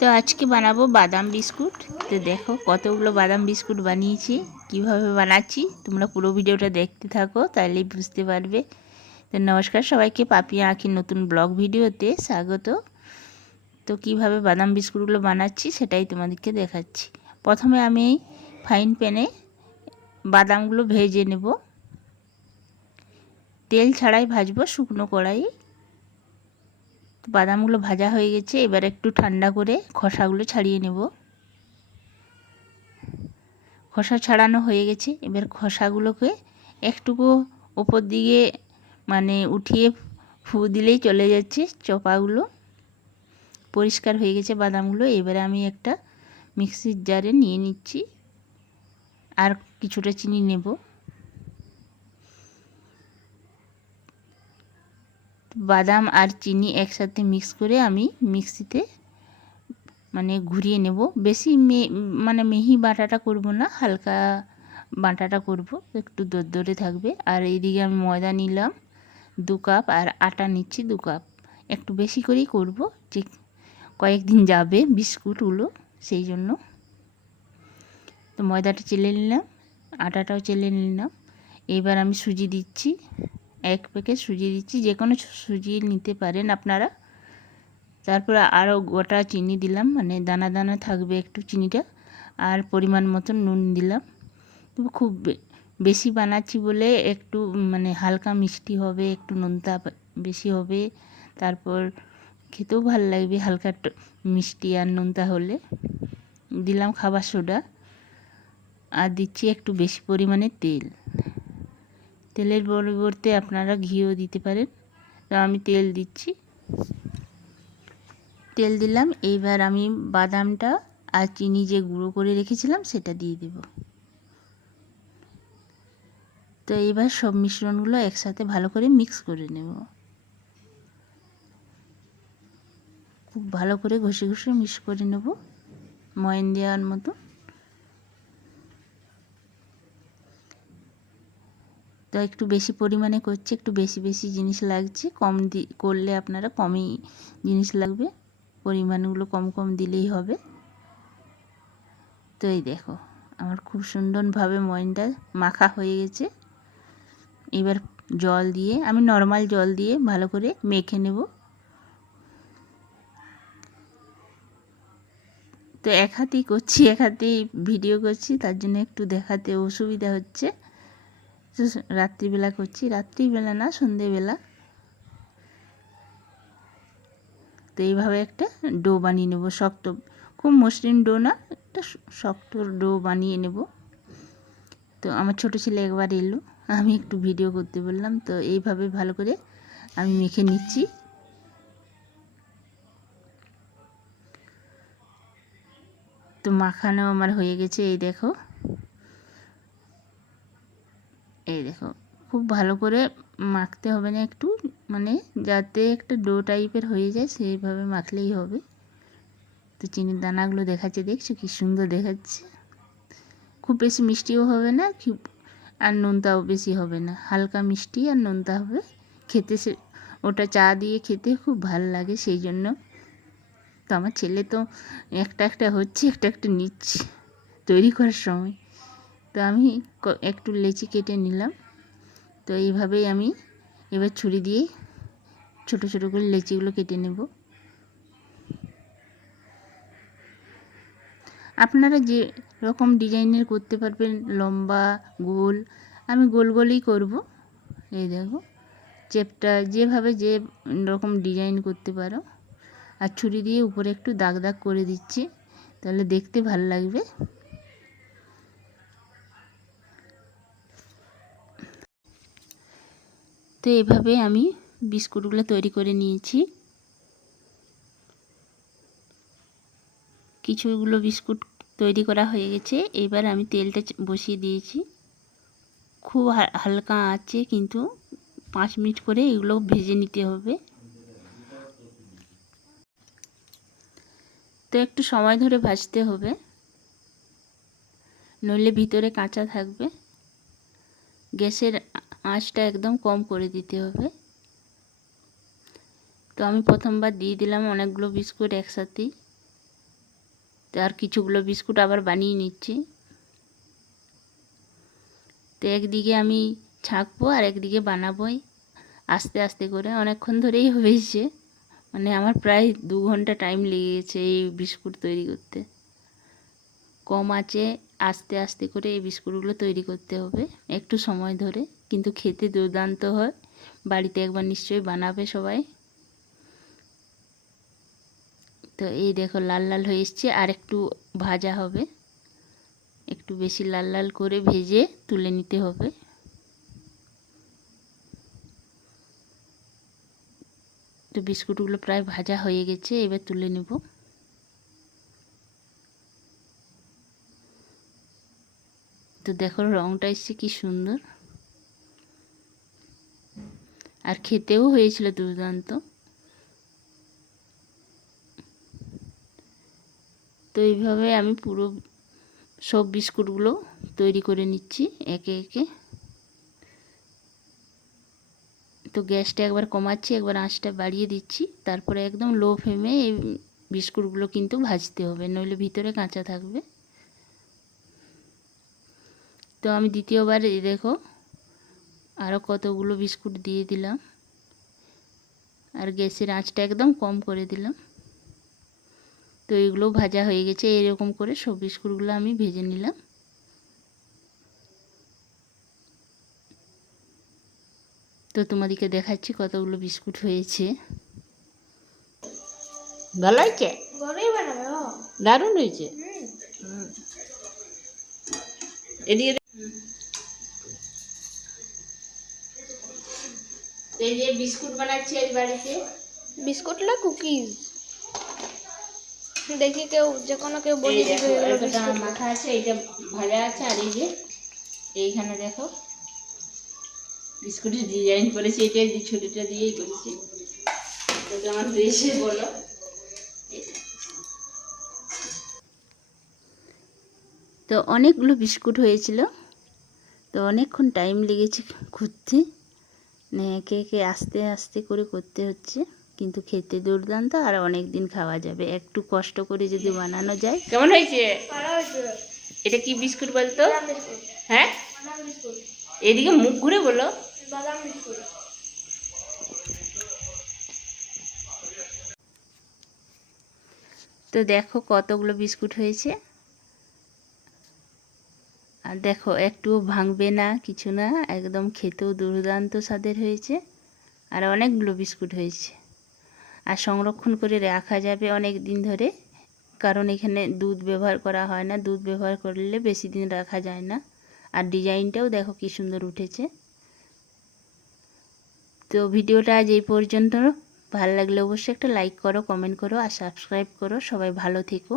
তো আজকে বানাবো বাদাম বিস্কুট। তো দেখো কতগুলো বাদাম বিস্কুট বানিয়েছি, কীভাবে বানাচ্ছি, তোমরা পুরো ভিডিওটা দেখতে থাকো, তাহলেই বুঝতে পারবে। তো নমস্কার, সবাইকে পাপিয়া আঁখির নতুন ব্লগ ভিডিওতে স্বাগত। তো কীভাবে বাদাম বিস্কুটগুলো বানাচ্ছি সেটাই তোমাদেরকে দেখাচ্ছি। প্রথমে আমি ফাইন প্যানে বাদামগুলো ভেজে নেব। তেল ছাড়াই ভাজবো শুকনো কড়াই বাদামগুলো ভাজা হয়ে গেছে, এবার একটু ঠান্ডা করে খোসাগুলো ছাড়িয়ে নেব। খোসা ছাড়ানো হয়ে গেছে, এবার খোসাগুলোকে একটুকু ওপর দিকে মানে উঠিয়ে ফু দিলেই চলে যাচ্ছে চপাগুলো। পরিষ্কার হয়ে গেছে বাদামগুলো, এবারে আমি একটা মিক্সির জারে নিয়ে নিচ্ছি, আর কিছুটা চিনি নেব। বাদাম আর চিনি একসাথে মিক্স করে আমি মিক্সিতে মানে ঘুরিয়ে নেব। বেশি মানে মিহি বাটাটা করব না, হালকা বাটাটা করব, একটু দরদরে থাকবে। আর এইদিকে আমি ময়দা নিলাম, দু কাপ, আর আটা নিচ্ছি দু কাপ। একটু বেশি করেই করব যে কয়েকদিন যাবে বিস্কুটগুলো সেই জন্য। তো ময়দাটা চেলে নিলাম, আটাটাও চেলে নিলাম। এবার আমি সুজি দিচ্ছি। এক প্যাকেট সুজি দিচ্ছি, যে কোনো সুজি নিতে পারেন আপনারা। তারপর আরও গোটা চিনি দিলাম মানে দানা দানা থাকবে একটু চিনিটা, আর পরিমাণ মতন নুন দিলাম। খুব বেশি বানাচ্ছি বলে একটু মানে হালকা মিষ্টি হবে, একটু নোনতা বেশি হবে। তারপর খেতেও ভালো লাগবে, হালকা মিষ্টি আর নোনতা হলে। দিলাম খাবার সোডা, আর দিচ্ছি একটু বেশি পরিমাণে তেল। তেলের পরিবর্তে আপনারা ঘিও দিতে পারেন। তো আমি তেল দিচ্ছি। তেল দিলাম। এইবার আমি বাদামটা আর চিনি যে গুঁড়ো করে রেখেছিলাম, সেটা দিয়ে দেব। তো এইবার সব মিশ্রণগুলো একসাথে ভালো করে মিক্স করে নেব। খুব ভালো করে ঘষে ঘষে মিক্স করে নেব। ময়ন দেওয়ার মতো। তো একটু বেশি পরিমাণে করছে, একটু বেশি বেশি জিনিস লাগছে। কম দি, করলে আপনারা কমই জিনিস লাগবে। পরিমাণগুলো কম কম দিলেই হবে। তো এই দেখো, আমার খুব সুন্দরভাবে ময়নটা মাখা হয়ে গেছে। এবার জল দিয়ে, আমি নর্মাল জল দিয়ে ভালো করে মেখে নেব। তো এক হাতেই করছি, এক হাতেই ভিডিও করছি, তার জন্য একটু দেখাতে অসুবিধা হচ্ছে। রাত্রিবেলা করছি। রাত্রিবেলা না, সন্ধেবেলা। তো এইভাবে একটা ডো বানিয়ে নেব, শক্ত। খুব মসৃণ ডো না, একটা শক্ত ডো বানিয়ে নেব। তো আমার ছোট ছেলে একবার এলো, আমি একটু ভিডিও করতে বললাম। তো এইভাবে ভালো করে আমি মেখে নিচ্ছি। তো মাখানো আমার হয়ে গেছে, এই দেখো। এই দেখো। খুব ভালো করে মাখতে হবে না একটু মানে যাতে একটা ডো টাইপের হয়ে যায় সেইভাবে মাখলেই হবে। তো চিনির দানাগুলো দেখাচ্ছে, দেখছ কি সুন্দর দেখাচ্ছে। খুব বেশি মিষ্টিও হবে না, খুব, আর নোনতাও বেশি হবে না। হালকা মিষ্টি আর নোনতা হবে। খেতে সে, ওটা চা দিয়ে খেতে খুব ভালো লাগে সেই জন্য তো আমার ছেলে তো একটা একটা হচ্ছে, একটা একটা নিচ্ছে তৈরি করার সময়। তো আমি একটু লেচি কেটে নিলাম। তো এইভাবেই আমি এবার ছুরি দিয়ে ছোট ছোট করে লেচিগুলো কেটে নেব। আপনারা যে রকম ডিজাইনের করতে পারবেন, লম্বা, গোল, আমি গোল গোলই করব। এই দেখো, চেপটা যেভাবে যে রকম ডিজাইন করতে পারো। আর ছুরি দিয়ে উপরে একটু দাগ দাগ করে দিচ্ছি, তাহলে দেখতে ভালো লাগবে। তো এভাবে আমি বিস্কুটগুলো তৈরি করে নিয়েছি। কিছুগুলো বিস্কুট তৈরি করা হয়ে গেছে। এবার আমি তেলটা বসিয়ে দিয়েছি। খুব হালকা আছে, কিন্তু পাঁচ মিনিট করে এগুলো ভেজে নিতে হবে। তো একটু সময় ধরে ভাজতে হবে। নইলে ভিতরে কাঁচা থাকবে। গ্যাসের আঁচটা একদম কম করে দিতে হবে। তো আমি প্রথমবার দিয়ে দিলাম অনেকগুলো বিস্কুট একসাথেই। তো আর কিছুগুলো বিস্কুট আবার বানিয়ে নিচ্ছি। তো একদিকে আমি ছাঁকবো আর একদিকে বানাবোই আস্তে আস্তে করে। অনেকক্ষণ ধরেই হয়েছে। মানে আমার প্রায় দু ঘণ্টা টাইম লেগে গেছে এই বিস্কুট তৈরি করতে। কম আছে আস্তে আস্তে করে এই বিস্কুটগুলো তৈরি করতে হবে একটু সময় ধরে। কিন্তু খেতে দুর্দান্ত হয়। বাড়িতে একবার নিশ্চয়ই বানাবে সবাই। তো এই দেখো লাল লাল হয়ে এসছে, আর একটু ভাজা হবে। একটু বেশি লাল লাল করে ভেজে তুলে নিতে হবে। তো বিস্কুটগুলো প্রায় ভাজা হয়ে গেছে, এবার তুলে নেব। তো দেখো রংটা এসছে কি সুন্দর। আর খেতেও হয়েছিল দুর্দান্ত। তো এইভাবে আমি পুরো সব বিস্কুটগুলো তৈরি করে নিচ্ছি একে একে। তো গ্যাসটা একবার কমাচ্ছি, একবার আঁচটা বাড়িয়ে দিচ্ছি। তারপরে একদম লো ফ্লেমে এই বিস্কুটগুলো কিন্তু ভাজতে হবে, নইলে ভিতরে কাঁচা থাকবে। তো আমি দ্বিতীয়বার দেখো আরও কতগুলো বিস্কুট দিয়ে দিলাম। আর গ্যাসের আঁচটা একদম কম করে দিলাম। তো এগুলো ভাজা হয়ে গেছে এরকম করে সব বিস্কুটগুলো আমি ভেজে নিলাম। তো তোমাদেরকে দেখাচ্ছি কতগুলো বিস্কুট হয়েছে। ভালো হয়েছে? দারুণ হয়েছে। এদিকে এই যে বিস্কুট বানাচ্ছি আজ বাড়িতে। বিস্কুট না কুকিজ? দেখি কেউ যে কোনো কেউ বলে দিবে এগুলো আছে এইটা ভাজা আছে আর এই যে এইখানে দেখো বিস্কুটের ডিজাইন করেছি এটা এই যে দিয়েই করেছি। তো তোমার দেশে বলো। তো অনেকগুলো বিস্কুট হয়েছিল তো অনেকক্ষণ টাইম লেগেছে খুঁজতে একে একে আস্তে আস্তে করে করতে হচ্ছে কিন্তু খেতে দুর্দান্ত আর অনেক দিন খাওয়া যাবে। একটু কষ্ট করে যদি বানানো যায়। কেমন হয়েছে? এটা কি বিস্কুট বলতো? হ্যাঁ? এদিকে মুখ ঘুরে বলো। তো দেখো কতগুলো বিস্কুট হয়েছে। আর দেখো, একটুও ভাঙবে না, কিছু না, একদম খেতেও দুর্দান্ত স্বাদের হয়েছে। আর অনেকগুলো বিস্কুট হয়েছে। আর সংরক্ষণ করে রাখা যাবে অনেক দিন ধরে, কারণ এখানে দুধ ব্যবহার করা হয় না। দুধ ব্যবহার করলে বেশি দিন রাখা যায় না। আর ডিজাইনটাও দেখো কি সুন্দর উঠেছে। তো ভিডিওটা আজ এই পর্যন্ত। ভালো লাগলে অবশ্যই একটা লাইক করো, কমেন্ট করো, আর সাবস্ক্রাইব করো। সবাই ভালো থেকো।